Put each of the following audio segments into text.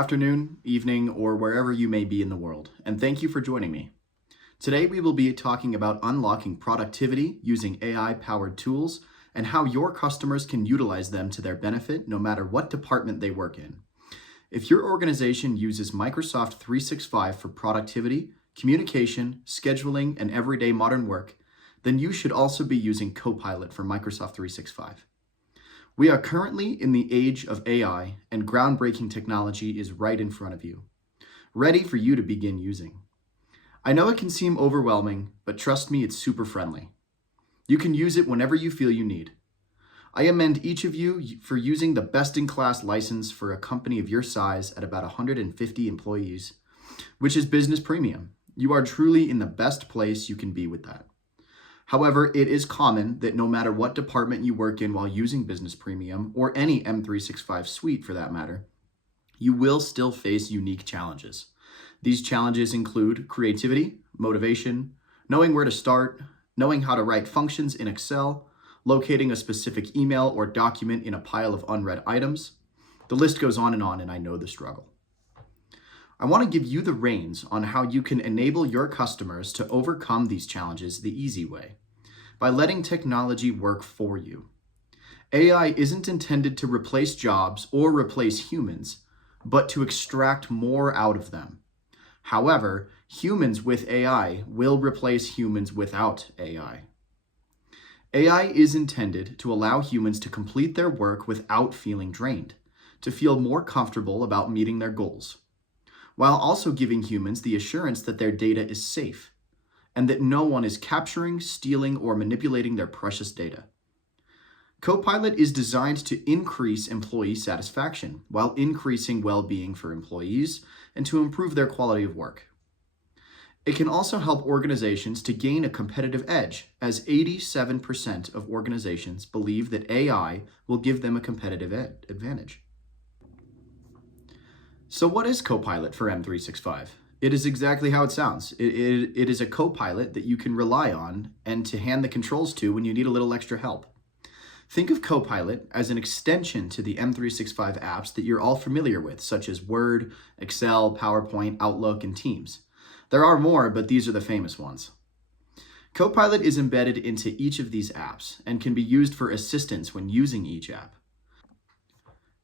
afternoon, evening, or wherever you may be in the world, and thank you for joining me. Today we will be talking about unlocking productivity using AI-powered tools and how your customers can utilize them to their benefit no matter what department they work in. If your organization uses Microsoft 365 for productivity, communication, scheduling, and everyday modern work, then you should also be using Copilot for Microsoft 365. We are currently in the age of AI, and groundbreaking technology is right in front of you, ready for you to begin using. I know it can seem overwhelming, but trust me, it's super friendly. You can use it whenever you feel you need. I commend each of you for using the best-in-class license for a company of your size at about 150 employees, which is Business Premium. You are truly in the best place you can be with that. However, it is common that no matter what department you work in while using Business Premium, or any M365 suite for that matter, you will still face unique challenges. These challenges include creativity, motivation, knowing where to start, knowing how to write functions in Excel, locating a specific email or document in a pile of unread items. The list goes on, and I know the struggle. I want to give you the reins on how you can enable your customers to overcome these challenges the easy way, by letting technology work for you. AI isn't intended to replace jobs or replace humans, but to extract more out of them. However, humans with AI will replace humans without AI. AI is intended to allow humans to complete their work without feeling drained, to feel more comfortable about meeting their goals, while also giving humans the assurance that their data is safe and that no one is capturing, stealing, or manipulating their precious data. Copilot is designed to increase employee satisfaction while increasing well-being for employees and to improve their quality of work. It can also help organizations to gain a competitive edge, as 87% of organizations believe that AI will give them a competitive advantage. So what is Copilot for M365? It is exactly how it sounds. It is a Copilot that you can rely on and to hand the controls to when you need a little extra help. Think of Copilot as an extension to the M365 apps that you're all familiar with, such as Word, Excel, PowerPoint, Outlook, and Teams. There are more, but these are the famous ones. Copilot is embedded into each of these apps and can be used for assistance when using each app.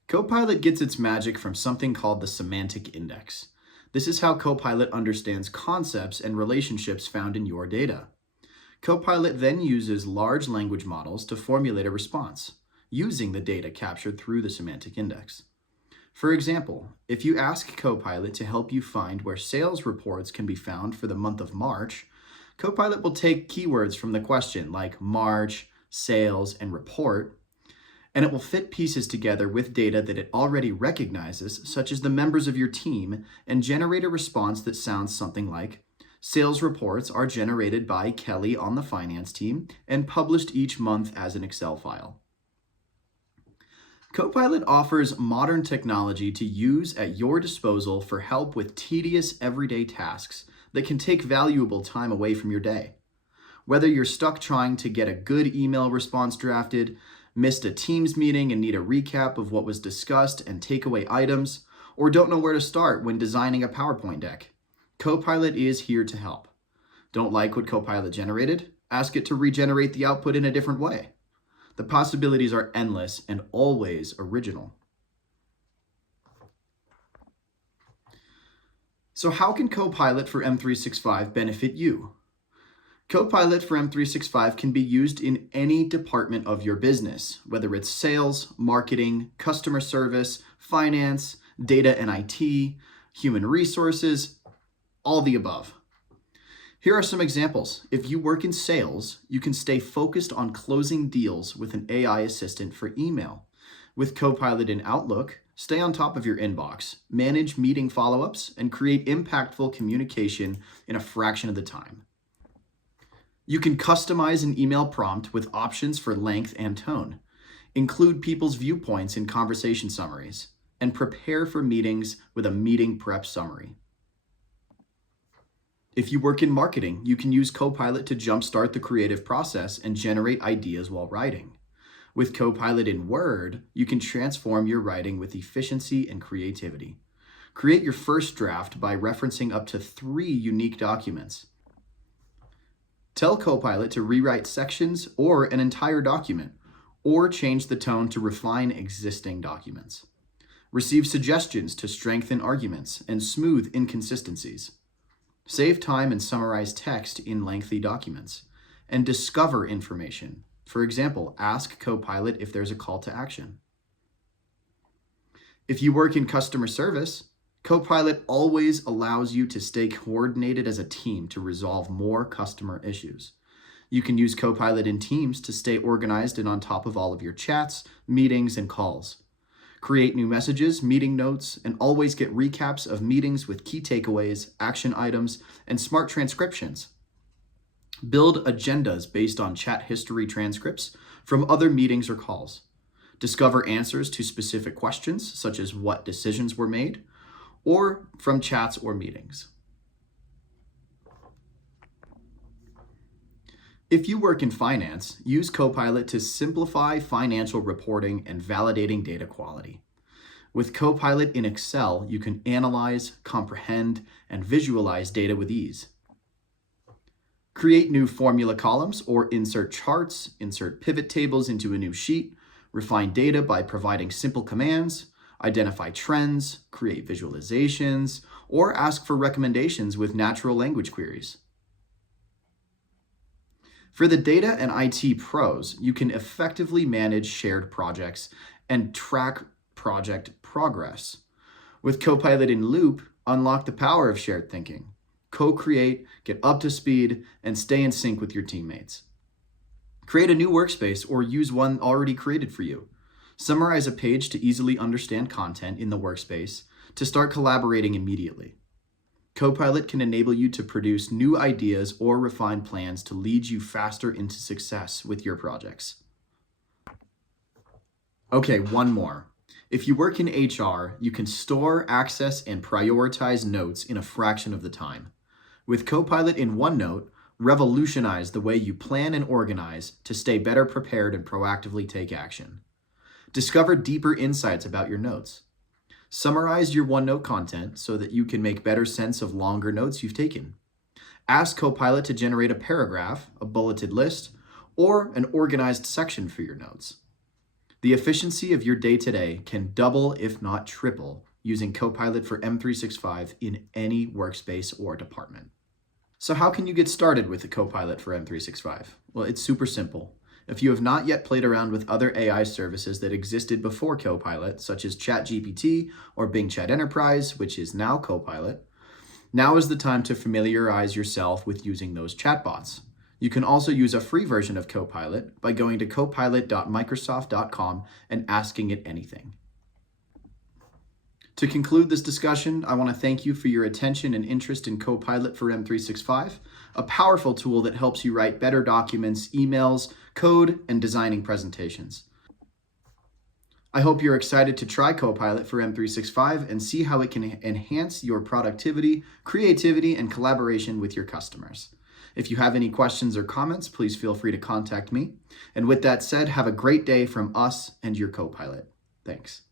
Copilot gets its magic from something called the semantic index. This is how Copilot understands concepts and relationships found in your data. Copilot then uses large language models to formulate a response, using the data captured through the semantic index. For example, if you ask Copilot to help you find where sales reports can be found for the month of March, Copilot will take keywords from the question like March, sales, and report, and it will fit pieces together with data that it already recognizes, such as the members of your team, and generate a response that sounds something like, sales reports are generated by Kelly on the finance team and published each month as an Excel file. Copilot offers modern technology to use at your disposal for help with tedious everyday tasks that can take valuable time away from your day. Whether you're stuck trying to get a good email response drafted, missed a Teams meeting and need a recap of what was discussed and takeaway items, or don't know where to start when designing a PowerPoint deck, Copilot is here to help. Don't like what Copilot generated? Ask it to regenerate the output in a different way. The possibilities are endless and always original. So how can Copilot for M365 benefit you? Copilot for M365 can be used in any department of your business, whether it's sales, marketing, customer service, finance, data and IT, human resources, all the above. Here are some examples. If you work in sales, you can stay focused on closing deals with an AI assistant for email. With Copilot in Outlook, stay on top of your inbox, manage meeting follow-ups, and create impactful communication in a fraction of the time. You can customize an email prompt with options for length and tone, include people's viewpoints in conversation summaries, and prepare for meetings with a meeting prep summary. If you work in marketing, you can use Copilot to jumpstart the creative process and generate ideas while writing. With Copilot in Word, you can transform your writing with efficiency and creativity. Create your first draft by referencing up to 3 unique documents. Tell Copilot to rewrite sections or an entire document, or change the tone to refine existing documents. Receive suggestions to strengthen arguments and smooth inconsistencies. Save time and summarize text in lengthy documents. And discover information. For example, ask Copilot if there's a call to action. If you work in customer service, Copilot always allows you to stay coordinated as a team to resolve more customer issues. You can use Copilot in Teams to stay organized and on top of all of your chats, meetings, and calls. Create new messages, meeting notes, and always get recaps of meetings with key takeaways, action items, and smart transcriptions. Build agendas based on chat history transcripts from other meetings or calls. Discover answers to specific questions, such as what decisions were made, or from chats or meetings. If you work in finance, use Copilot to simplify financial reporting and validating data quality. With Copilot in Excel, you can analyze, comprehend, and visualize data with ease. Create new formula columns or insert charts, insert pivot tables into a new sheet, refine data by providing simple commands, identify trends, create visualizations, or ask for recommendations with natural language queries. For the data and IT pros, you can effectively manage shared projects and track project progress. With Copilot in Loop, unlock the power of shared thinking. Co-create, get up to speed, and stay in sync with your teammates. Create a new workspace or use one already created for you. Summarize a page to easily understand content in the workspace to start collaborating immediately. Copilot can enable you to produce new ideas or refine plans to lead you faster into success with your projects. Okay, one more. If you work in HR, you can store, access, and prioritize notes in a fraction of the time. With Copilot in OneNote, revolutionize the way you plan and organize to stay better prepared and proactively take action. Discover deeper insights about your notes. Summarize your OneNote content so that you can make better sense of longer notes you've taken. Ask Copilot to generate a paragraph, a bulleted list, or an organized section for your notes. The efficiency of your day-to-day can double, if not triple, using Copilot for M365 in any workspace or department. So how can you get started with the Copilot for M365? Well, it's super simple. If you have not yet played around with other AI services that existed before Copilot, such as ChatGPT or Bing Chat Enterprise, which is now Copilot, now is the time to familiarize yourself with using those chatbots. You can also use a free version of Copilot by going to copilot.microsoft.com and asking it anything. To conclude this discussion, I want to thank you for your attention and interest in Copilot for M365, a powerful tool that helps you write better documents, emails, code, and designing presentations. I hope you're excited to try Copilot for M365 and see how it can enhance your productivity, creativity, and collaboration with your customers. If you have any questions or comments, please feel free to contact me. And with that said, have a great day from us and your Copilot. Thanks.